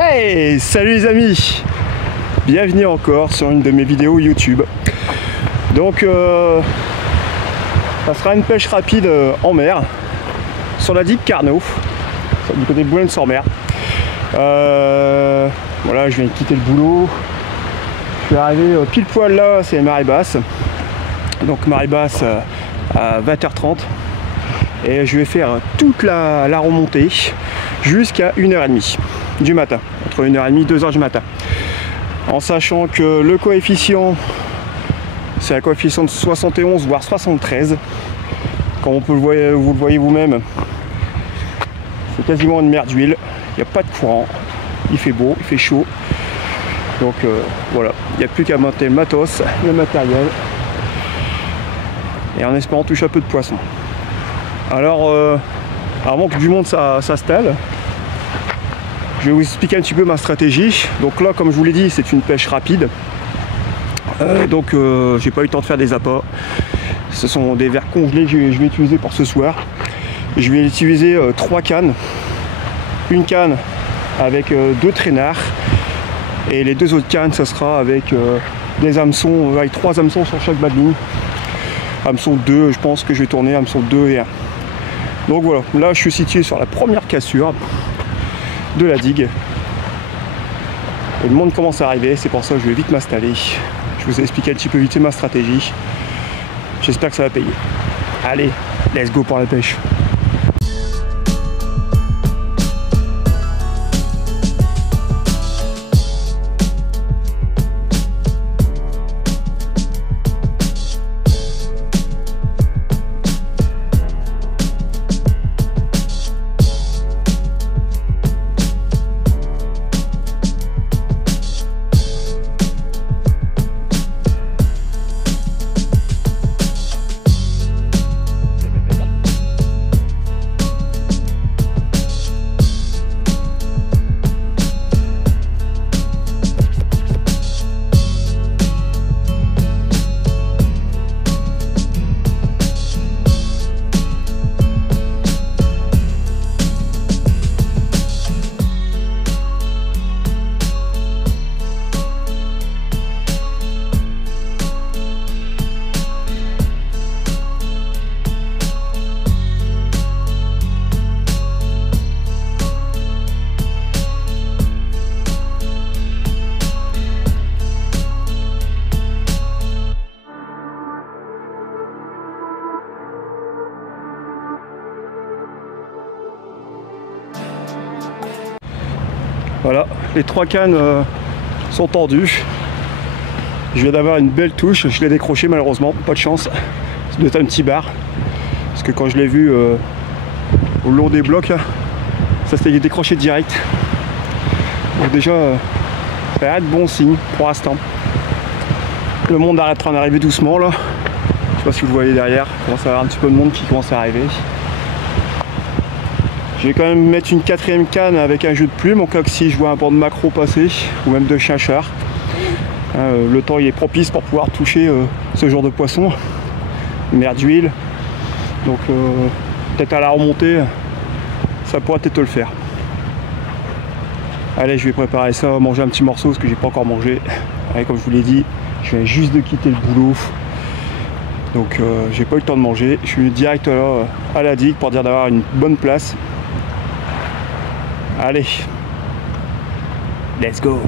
Hey, salut les amis, bienvenue encore sur une de mes vidéos YouTube. Donc ça sera une pêche rapide en mer sur la digue Carnot, du côté de Boulogne-sur-Mer. Voilà, je viens de quitter le boulot, je suis arrivé pile poil là, c'est marée basse. Donc marée basse à 20h30 et je vais faire toute la remontée jusqu'à 1h30 du matin, entre 1h30 et 2h du matin, en sachant que le coefficient c'est un coefficient de 71 voire 73, comme on peut vous le voyez vous-même, c'est quasiment une mer d'huile, il n'y a pas de courant, il fait beau, il fait chaud, donc voilà, il n'y a plus qu'à monter le matos, le matériel, et en espérant toucher un peu de poisson. Alors avant que du monde s'installe, je vais vous expliquer un petit peu ma stratégie. Donc là, comme je vous l'ai dit, c'est une pêche rapide. Donc j'ai pas eu le temps de faire des appâts. Ce sont des verres congelés que je vais utiliser pour ce soir. Je vais utiliser 3 cannes. Une canne avec 2 traînards. Et les 2 autres cannes, ça sera avec des hameçons, avec 3 hameçons sur chaque bas de ligne. Hameçon 2, je pense que je vais tourner hameçon 2 et 1. Donc voilà, là je suis situé sur la première cassure de la digue et le monde commence à arriver, c'est pour ça que je vais vite m'installer. Je vous ai expliqué un petit peu vite ma stratégie, j'espère que ça va payer. Allez, let's go pour la pêche. Voilà, les 3 cannes sont tendues. Je viens d'avoir une belle touche, je l'ai décroché malheureusement, pas de chance. Ça doit être un petit bar. Parce que quand je l'ai vu au long des blocs, là, ça s'était décroché direct. Donc déjà, ça va être bon signe pour l'instant. Le monde arrêtera d'arriver doucement là. Je sais pas si vous le voyez derrière, il commence à y avoir un petit peu de monde qui commence à arriver. Je vais quand même mettre une 4e canne avec un jeu de plume, en cas que si je vois un banc de maquereau passer, ou même de chinchard. Le temps il est propice pour pouvoir toucher ce genre de poisson. Mer d'huile. Donc peut-être à la remontée, ça pourra peut-être le faire. Allez, je vais préparer ça, manger un petit morceau, parce que j'ai pas encore mangé. Allez, comme je vous l'ai dit, je viens juste de quitter le boulot. Donc j'ai pas eu le temps de manger. Je suis direct là à la digue pour dire d'avoir une bonne place. Allez, let's go.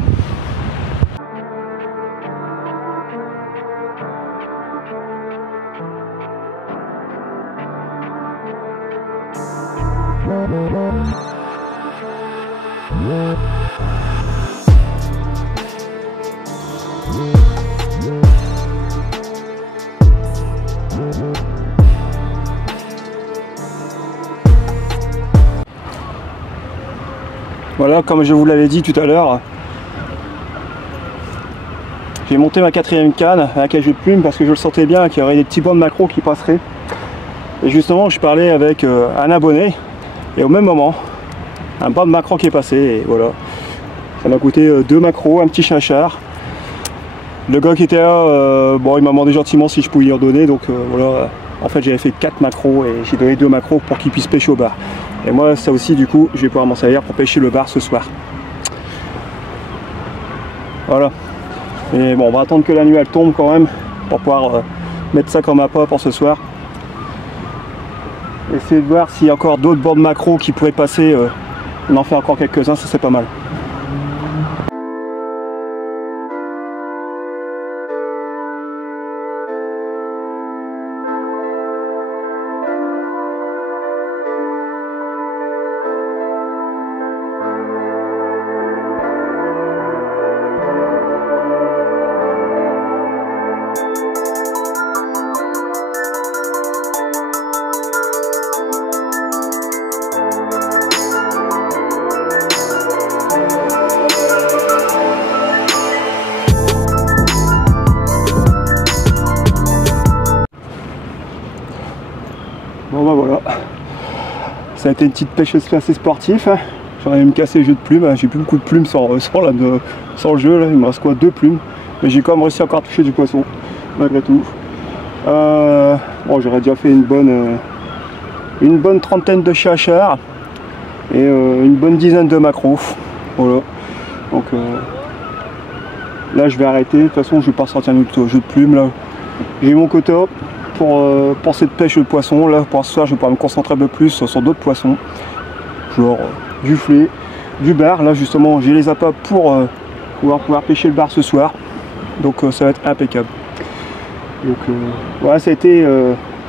Voilà, comme je vous l'avais dit tout à l'heure, j'ai monté ma 4e canne à laquelle je plume parce que je le sentais bien qu'il y aurait des petits bancs de macros qui passeraient. Et justement, je parlais avec un abonné et au même moment, un banc de macro qui est passé et voilà. Ça m'a coûté 2 macros, un petit chachard. Le gars qui était là, bon, il m'a demandé gentiment si je pouvais lui en donner, donc voilà. En fait, j'avais fait 4 macros et j'ai donné 2 macros pour qu'il puisse pêcher au bar. Et moi, ça aussi, du coup, je vais pouvoir m'en servir pour pêcher le bar ce soir. Voilà. Et bon, on va attendre que la nuit elle tombe quand même pour pouvoir mettre ça comme appât pour ce soir. Essayer de voir s'il y a encore d'autres bancs de macros qui pourraient passer. On en fait encore quelques-uns, ça c'est pas mal. Bon bah voilà, ça a été une petite pêche assez sportive, hein. J'en ai même cassé le jeu de plumes, hein. J'ai plus beaucoup de plumes sans le jeu, là. Il me reste quoi, 2 plumes, mais j'ai quand même réussi encore à toucher du poisson, malgré tout. Bon, j'aurais déjà fait une bonne trentaine de chachars et une bonne dizaine de macros, voilà. Donc là je vais arrêter, de toute façon je vais pas sortir un autre jeu de plumes là. J'ai mon quota pour cette pêche de poisson. Là pour ce soir je vais pouvoir me concentrer un peu plus sur d'autres poissons, genre du flet, du bar. Là justement j'ai les appâts pour pouvoir pêcher le bar ce soir, donc ça va être impeccable. Donc voilà, ça a été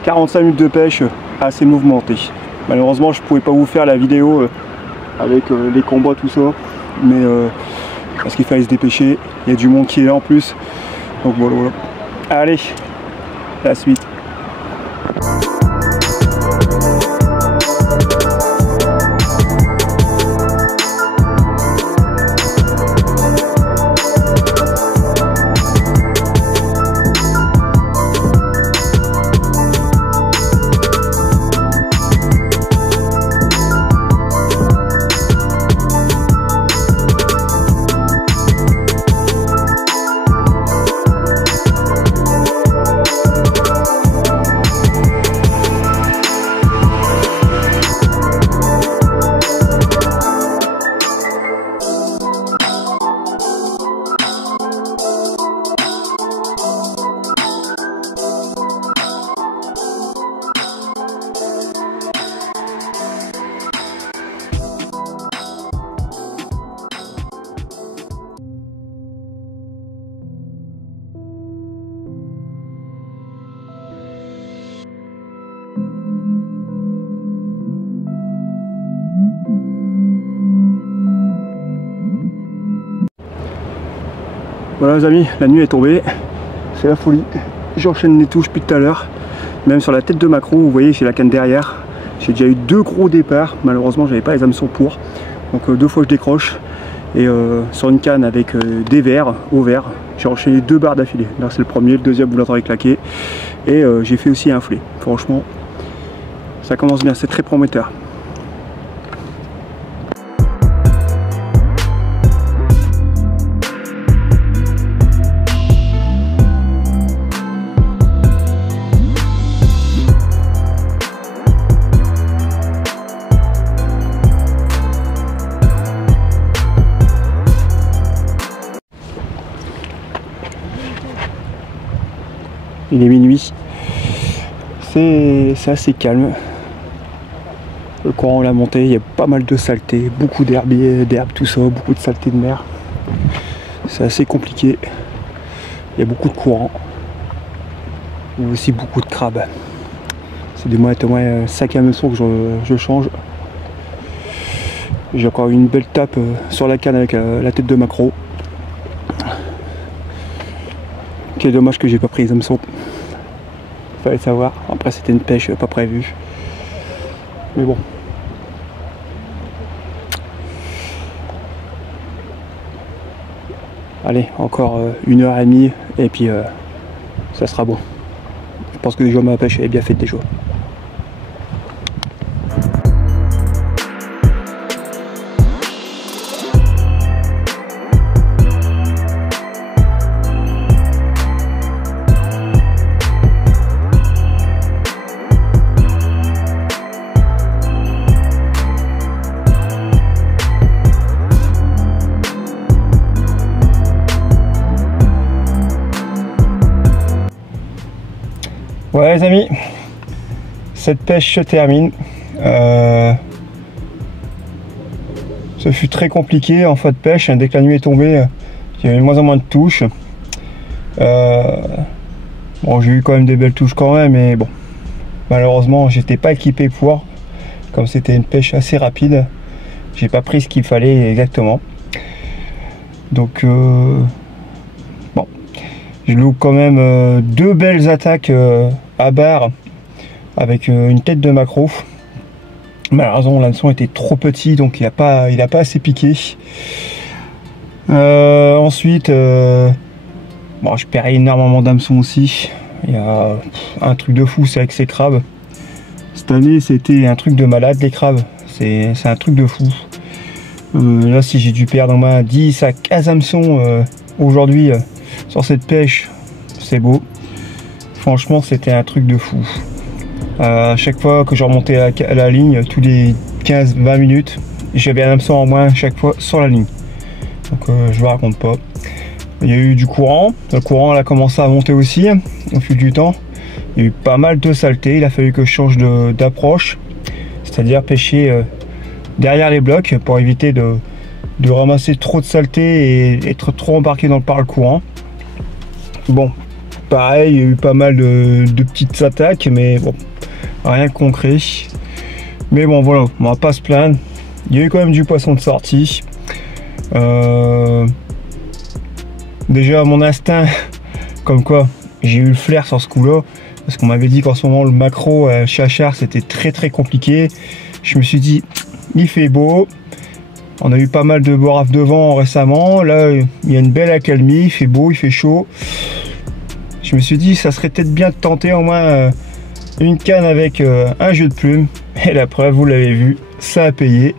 45 minutes de pêche assez mouvementée. Malheureusement je pouvais pas vous faire la vidéo avec les combats tout ça, mais parce qu'il fallait se dépêcher, il y a du monde qui est là en plus, donc voilà, voilà. Allez, la suite. Voilà les amis, la nuit est tombée, c'est la folie. J'enchaîne les touches depuis tout à l'heure. Même sur la tête de macro, vous voyez j'ai la canne derrière. J'ai déjà eu 2 gros départs, malheureusement j'avais pas les hameçons pour. Donc 2 fois je décroche. Et sur une canne avec des verres, au vert, j'ai enchaîné 2 barres d'affilée. Là c'est le premier, le deuxième vous l'entendez claquer. Et j'ai fait aussi un flet. Franchement, ça commence bien, c'est très prometteur. Il est minuit, c'est assez calme. Le courant l'a monté, il y a pas mal de saleté, beaucoup d'herbe, tout ça, beaucoup de saleté de mer. C'est assez compliqué. Il y a beaucoup de courant. Il y a aussi beaucoup de crabes. C'est des mois 5 hameçons que je change. J'ai encore une belle tape sur la canne avec la tête de maquereau. Quel dommage que j'ai pas pris les hameçons. Fallait savoir. Après c'était une pêche pas prévue. Mais bon. Allez, encore 1h30 et puis ça sera bon. Je pense que déjà ma pêche est bien faite déjà. Ouais les amis, cette pêche se termine. Ce fut très compliqué en fin de pêche. Dès que la nuit est tombée, il y avait de moins en moins de touches. Bon, j'ai eu quand même des belles touches quand même, mais bon, malheureusement j'étais pas équipé pour, comme c'était une pêche assez rapide, j'ai pas pris ce qu'il fallait exactement. Donc bon, je loupe quand même deux belles attaques à barre avec une tête de maquereau. Malheureusement l'hameçon était trop petit, donc il a pas assez piqué. Ensuite bon, je perds énormément d'hameçons aussi. Il y a un truc de fou, c'est avec ces crabes. Cette année c'était un truc de malade, les crabes, c'est un truc de fou. Là si j'ai dû perdre au moins 10 à 15 hameçons aujourd'hui sur cette pêche, c'est beau. Franchement c'était un truc de fou. À chaque fois que je remontais à la ligne, tous les 15-20 minutes, j'avais un hameçon en moins à chaque fois sur la ligne. Donc je vous raconte pas. Il y a eu du courant, le courant a commencé à monter aussi au fil du temps. Il y a eu pas mal de saleté, il a fallu que je change d'approche, c'est-à-dire pêcher derrière les blocs pour éviter de ramasser trop de saleté et être trop embarqué par le courant. Bon, pareil, il y a eu pas mal de petites attaques, mais bon, rien de concret. Mais bon, voilà, on va pas se plaindre. Il y a eu quand même du poisson de sortie. Déjà, mon instinct, comme quoi j'ai eu le flair sur ce coup-là, parce qu'on m'avait dit qu'en ce moment, le maquereau chachard, c'était très compliqué. Je me suis dit, il fait beau. On a eu pas mal de borafes de vent récemment. Là, il y a une belle accalmie, il fait beau, il fait chaud. Je me suis dit, ça serait peut-être bien de tenter au moins une canne avec un jeu de plumes. Et la preuve, vous l'avez vu, ça a payé.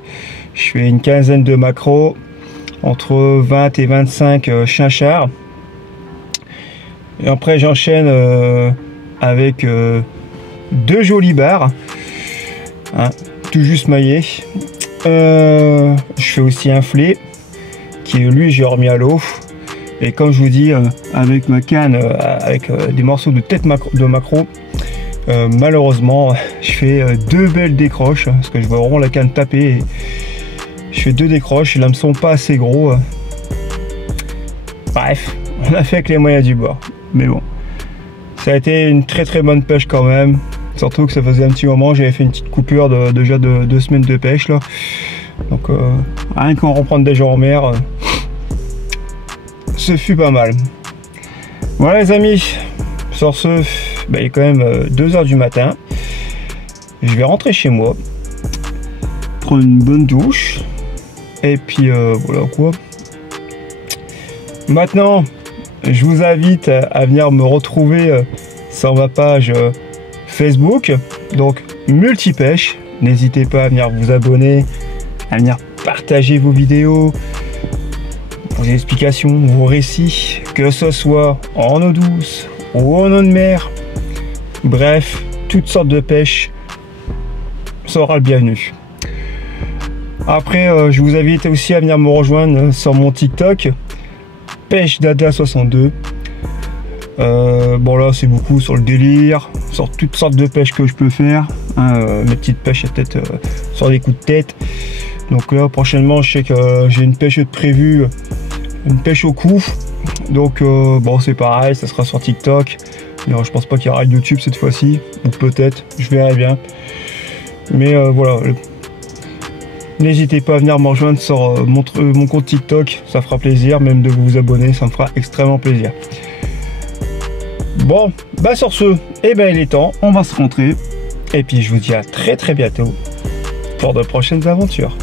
Je fais une quinzaine de maquereaux, entre 20 et 25 chinchards. Et après, j'enchaîne avec deux jolis bars, hein, tout juste maillés. Je fais aussi un filet qui lui j'ai remis à l'eau, et comme je vous dis avec ma canne avec des morceaux de tête de maquereau, malheureusement je fais deux belles décroches parce que je vois vraiment la canne taper et je fais deux décroches et l'hameçon pas assez gros. Bref, on a fait avec les moyens du bord, mais bon, ça a été une très bonne pêche quand même. Surtout que ça faisait un petit moment, j'avais fait une petite coupure déjà de 2 semaines de pêche là. Donc rien qu'en reprendre déjà en mer, ce fut pas mal. Voilà les amis, sur ce, bah, il est quand même 2 h du matin. Je vais rentrer chez moi, prendre une bonne douche, et puis voilà quoi. Maintenant, je vous invite à venir me retrouver sur ma page Facebook, donc Multipêche. N'hésitez pas à venir vous abonner, à venir partager vos vidéos, vos explications, vos récits, que ce soit en eau douce ou en eau de mer. Bref, toutes sortes de pêches sera le bienvenu. Après, je vous invite aussi à venir me rejoindre sur mon TikTok, Pêche Dada 62. Bon là c'est beaucoup sur le délire, sur toutes sortes de pêches que je peux faire, hein, mes petites pêches à tête sur des coups de tête. Donc là prochainement je sais que j'ai une pêche de prévue, une pêche au cou. Donc bon c'est pareil, ça sera sur TikTok. Alors, je pense pas qu'il y aura YouTube cette fois-ci, ou peut-être, je verrai bien. Mais voilà, N'hésitez pas à venir me rejoindre sur mon compte TikTok, ça fera plaisir, même de vous abonner, ça me fera extrêmement plaisir. Bon, bah sur ce, eh ben il est temps, on va se rentrer. Et puis je vous dis à très bientôt pour de prochaines aventures.